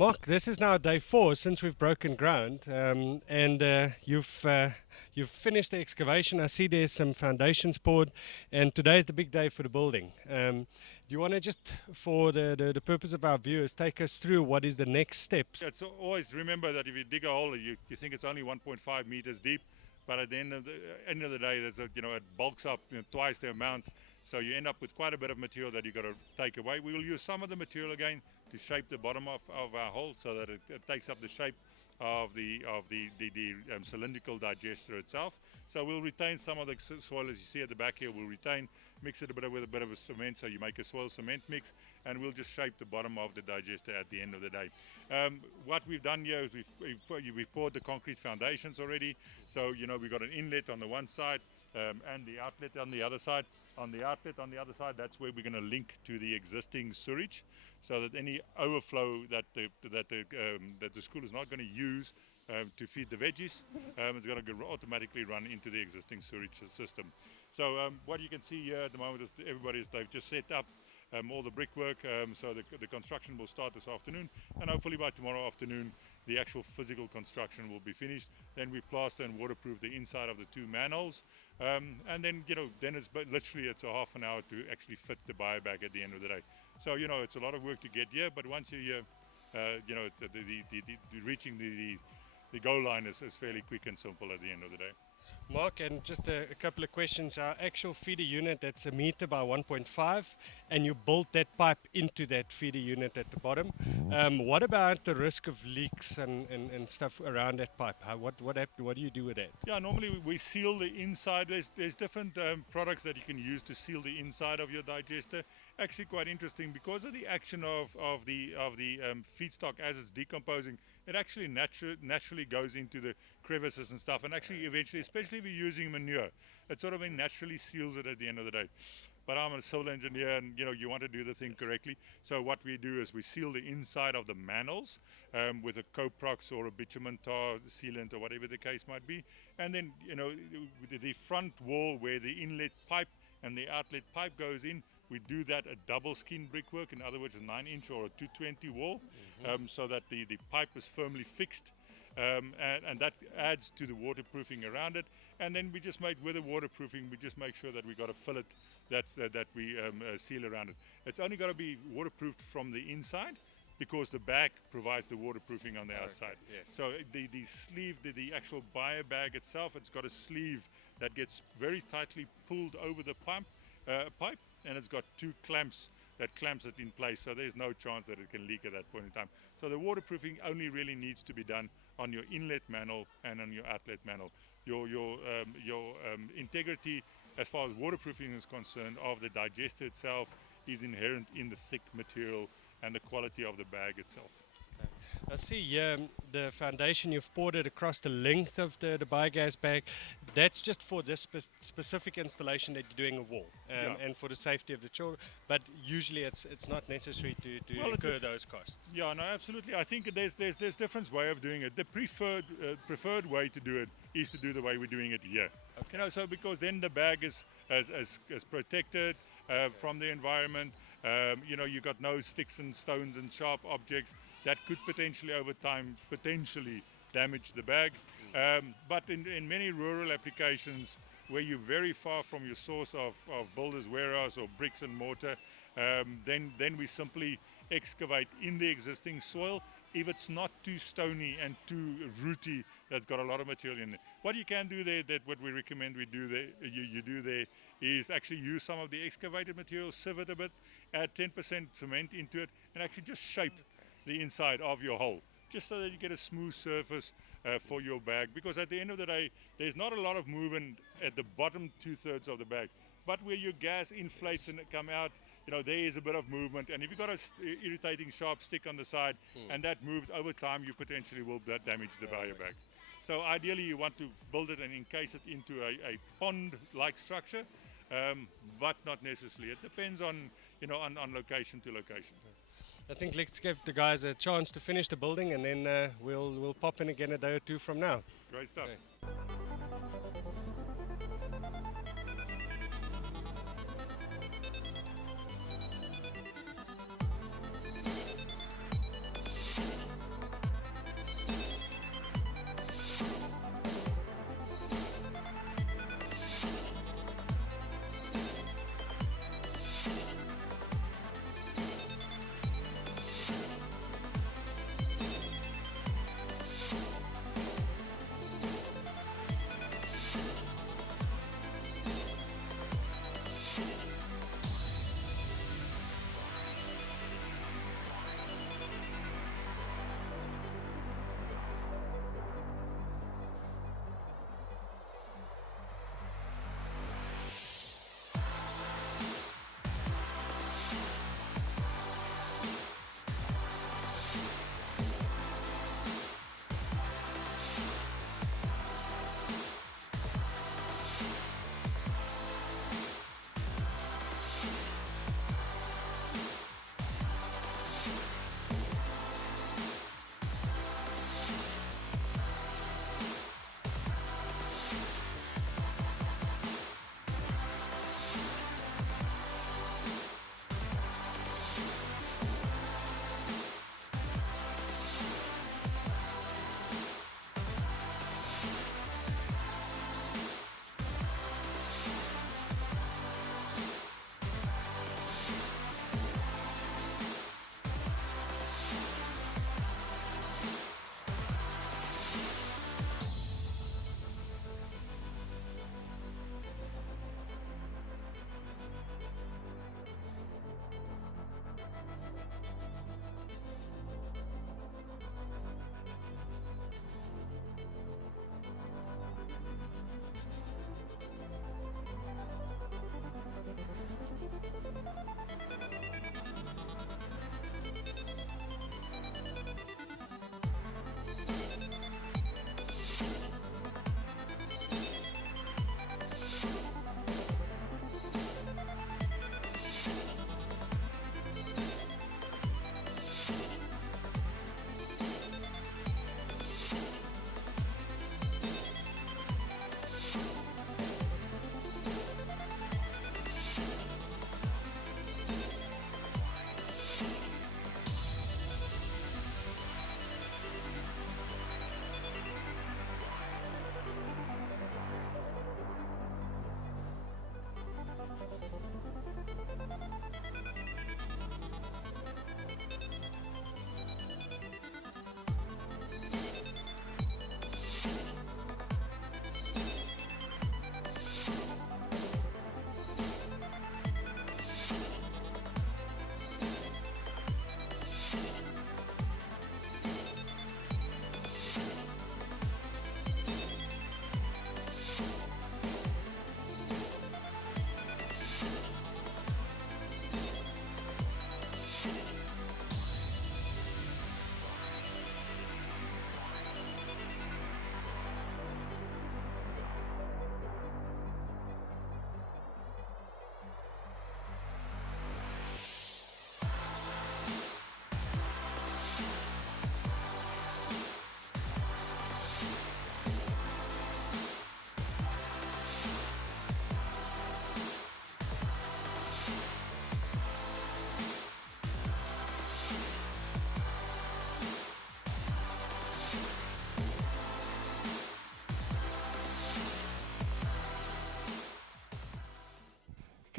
Mark, this is now day 4 since we've broken ground, and you've finished the excavation. I see there's some foundations poured, and today's the big day for the building. Do you want to just, for the purpose of our viewers, take us through what is the next steps? It's always remember that if you dig a hole, you think it's only 1.5 meters deep, but at the end of the day, there's it bulks up twice the amount. So you end up with quite a bit of material that you've got to take away. We will use some of the material again to shape the bottom of our hole so that it takes up the shape of the cylindrical digester itself. So we'll retain some of the soil, as you see at the back here. We'll retain, mix it with a bit of a cement, so you make a soil cement mix, and we'll just shape the bottom of the digester at the end of the day. What we've done here is we've poured the concrete foundations already. So we've got an inlet on the one side and the outlet on the other side. On the outlet on the other side, that's where we're going to link to the existing sewage, so that any overflow that the school is not going to use to feed the veggies, it's going to automatically run into the existing sewage system. So what you can see here at the moment is they've just set up all the brickwork, so the construction will start this afternoon, and hopefully by tomorrow afternoon the actual physical construction will be finished. Then we plaster and waterproof the inside of the 2 manholes, and then then it's a half an hour to actually fit the BioBag at the end of the day. So it's a lot of work to get here, but once you're here, reaching the goal line is fairly quick and simple at the end of the day. Mark, and just a couple of questions. Our actual feeder unit, that's 1 meter by 1.5, and you built that pipe into that feeder unit at the bottom. What about the risk of leaks and stuff around that pipe? What do you do with that? Yeah, normally we seal the inside. There's different products that you can use to seal the inside of your digester. Actually quite interesting, because of the action of the feedstock as it's decomposing. It actually naturally goes into the crevices and stuff, and actually eventually, especially if you're using manure, it sort of naturally seals it at the end of the day. But I'm a civil engineer, and you want to do the thing correctly. So what we do is we seal the inside of the manholes with a Coprox or a bitumen tar sealant or whatever the case might be, and then the front wall where the inlet pipe and the outlet pipe goes in, we do that a double skin brickwork, in other words a 9-inch or a 220 wall, so that the pipe is firmly fixed, and that adds to the waterproofing around it. And then we just with the waterproofing, we just make sure that we got a fillet that we seal around it. It's only got to be waterproofed from the inside, because the bag provides the waterproofing on the outside. Yes. So the sleeve, the actual BioBag itself, it's got a sleeve that gets very tightly pulled over the pipe, and it's got 2 clamps that clamps it in place, so there's no chance that it can leak at that point in time. So the waterproofing only really needs to be done on your inlet manhole and on your outlet manhole. Your integrity as far as waterproofing is concerned of the digester itself is inherent in the thick material and the quality of the bag itself. I see the foundation, you've poured it across the length of the biogas bag. That's just for this specific installation that you're doing a wall, and for the safety of the children. But usually it's not necessary to incur those costs. Yeah, no, absolutely. I think there's different way of doing it. The preferred way to do it is to do the way we're doing it here. Okay. So because then the bag is protected from the environment. You got no sticks and stones and sharp objects that could potentially over time damage the bag. But in many rural applications where you're very far from your source of builder's warehouse or bricks and mortar, then we simply excavate in the existing soil. If it's not too stony and too rooty, that's got a lot of material in it. What you can do there, what we recommend you do there, is actually use some of the excavated material, sieve it a bit, add 10% cement into it, and actually just shape the inside of your hole, just so that you get a smooth surface for your bag. Because at the end of the day, there's not a lot of movement at the bottom 2/3 of the bag, but where your gas inflates and come out, there is a bit of movement. And if you've got a irritating sharp stick on the side and that moves over time, you potentially will damage the BioBag. So ideally you want to build it and encase it into a pond-like structure, but not necessarily. It depends on on location to location. I think let's give the guys a chance to finish the building, and then we'll pop in again a day or 2 from now. Great stuff. Okay.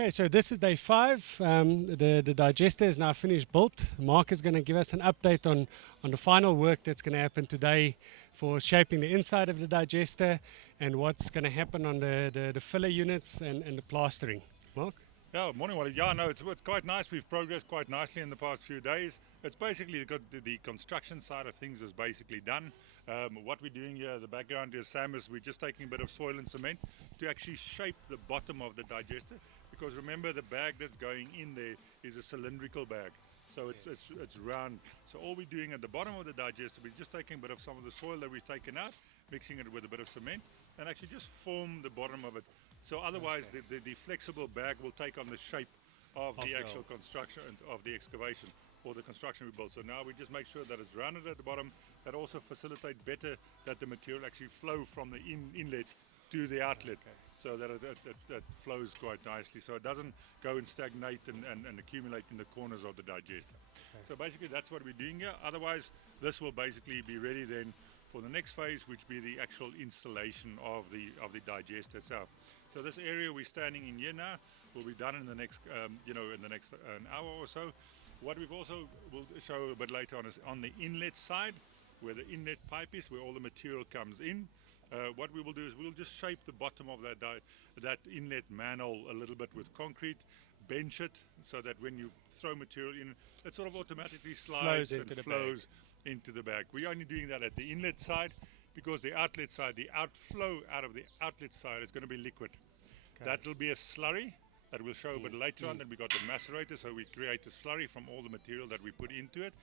Okay, so this is day 5. The digester is now finished built. Mark is going to give us an update on the final work that's going to happen today for shaping the inside of the digester and what's going to happen on the filler units and the plastering. Mark? Yeah, morning, Wally. Yeah, no, it's quite nice. We've progressed quite nicely in the past few days. It's basically the construction side of things is basically done. What we're doing here, the background is Sam is we're just taking a bit of soil and cement to actually shape the bottom of the digester. Because remember, the bag that's going in there is a cylindrical bag, so it's round. So all we're doing at the bottom of the digester, we're just taking a bit of some of the soil that we've taken out, mixing it with a bit of cement, and actually just form the bottom of it. So otherwise, the flexible bag will take on the shape of the actual construction of the excavation or the construction we built. So now we just make sure that it's rounded at the bottom. That also facilitate better that the material actually flow from the inlet to the outlet, so that it flows quite nicely. So it doesn't go and stagnate and accumulate in the corners of the digester. So basically that's what we're doing here. Otherwise, this will basically be ready then for the next phase, which be the actual installation of the digester itself. So this area we're standing in here now will be done in the next, in the next an hour or so. What we've also will show a bit later on is on the inlet side, where the inlet pipe is, where all the material comes in. What we will do is we'll just shape the bottom of that inlet manhole a little bit with concrete, bench it so that when you throw material in, it sort of automatically slides and flows into the bag. We're only doing that at the inlet side because the outlet side, the outflow out of the outlet side is going to be liquid. That will be a slurry that we'll show a bit later on. Then we got the macerator, so we create a slurry from all the material that we put into it.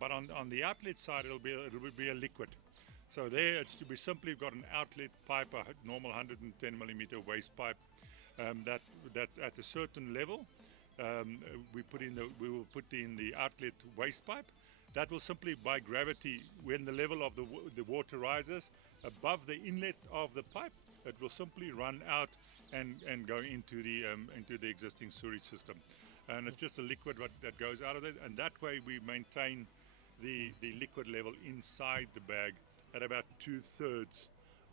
But on the outlet side, it'll be a liquid. So there, we simply got an outlet pipe, a normal 110 millimeter waste pipe. That at a certain level, we will put in the outlet waste pipe. That will simply, by gravity, when the level of the water rises above the inlet of the pipe, it will simply run out and go into the existing sewage system. And it's just a liquid that goes out of it, and that way we maintain the liquid level inside the bag at about 2/3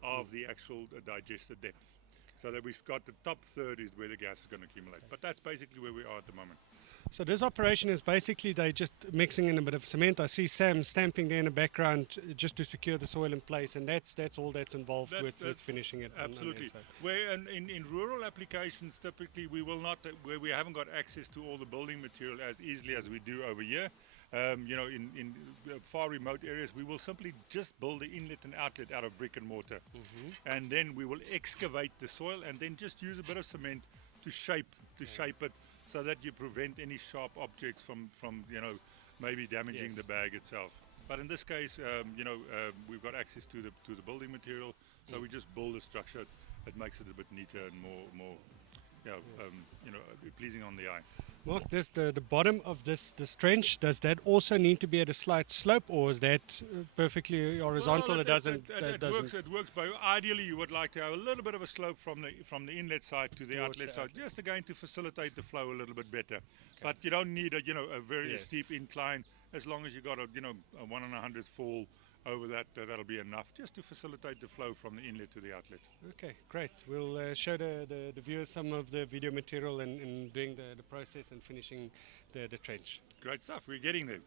of the actual digester depth. So that we've got the top third is where the gas is going to accumulate. But that's basically where we are at the moment. So this operation is basically they just mixing in a bit of cement. I see Sam stamping there in the background just to secure the soil in place, and that's all that's involved with finishing it. Absolutely. Where in rural applications, typically we will not, where we haven't got access to all the building material as easily as we do over here. In far remote areas, we will simply just build the inlet and outlet out of brick and mortar, and then we will excavate the soil and then just use a bit of cement to shape it, so that you prevent any sharp objects from maybe damaging the bag itself. But in this case, we've got access to the building material, so we just build a structure. It makes it a bit neater and more pleasing on the eye. Mark, the bottom of this trench, does that also need to be at a slight slope, or is that perfectly horizontal? Well, It works both. Ideally, you would like to have a little bit of a slope from the inlet side to the outlet side, just again to facilitate the flow a little bit better. But you don't need a very steep incline, as long as you got a 1 1/100 fall over that. That'll be enough just to facilitate the flow from the inlet to the outlet. Okay, great. We'll show the viewers some of the video material and doing the process and finishing the trench. Great stuff. We're getting there.